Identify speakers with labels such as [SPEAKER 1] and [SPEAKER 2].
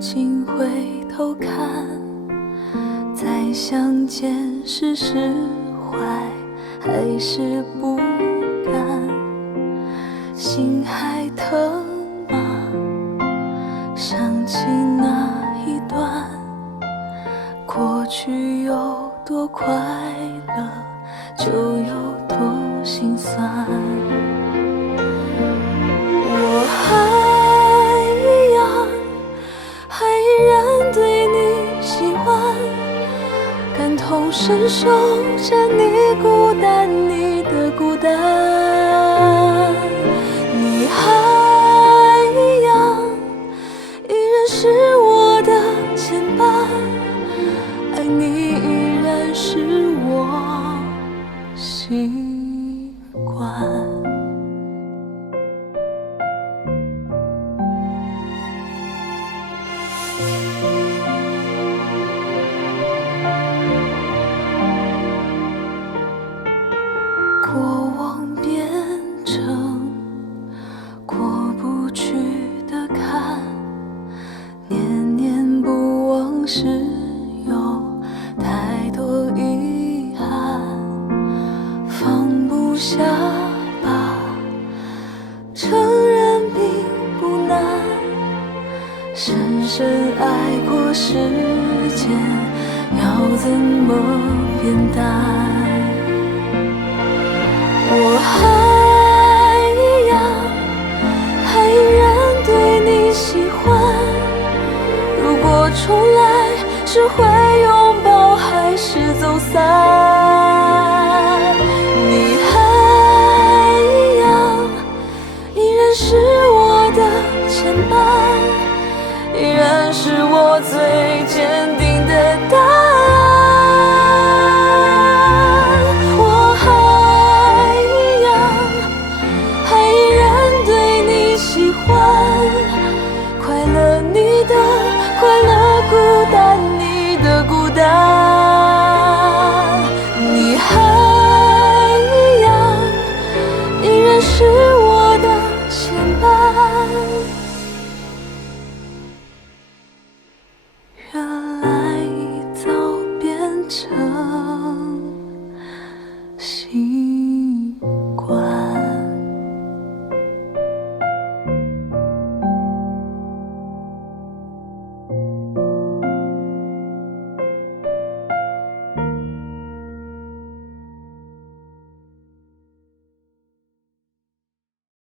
[SPEAKER 1] 请回头看，再相见时释怀还是不甘，心还疼吗？想起那一段过去有多快乐，就有多心酸。同身受着你孤单，你的孤单。你还一样，依然是我的牵绊，爱你依然是我习惯。深深爱过时间要怎么变淡？我还一样，还依然对你喜欢。如果重来，是会拥抱还是走散？是我最坚定的答案。我还一样，还依然对你喜欢，快乐你的快乐，孤单你的孤单。你还一样，依然是我的牵绊。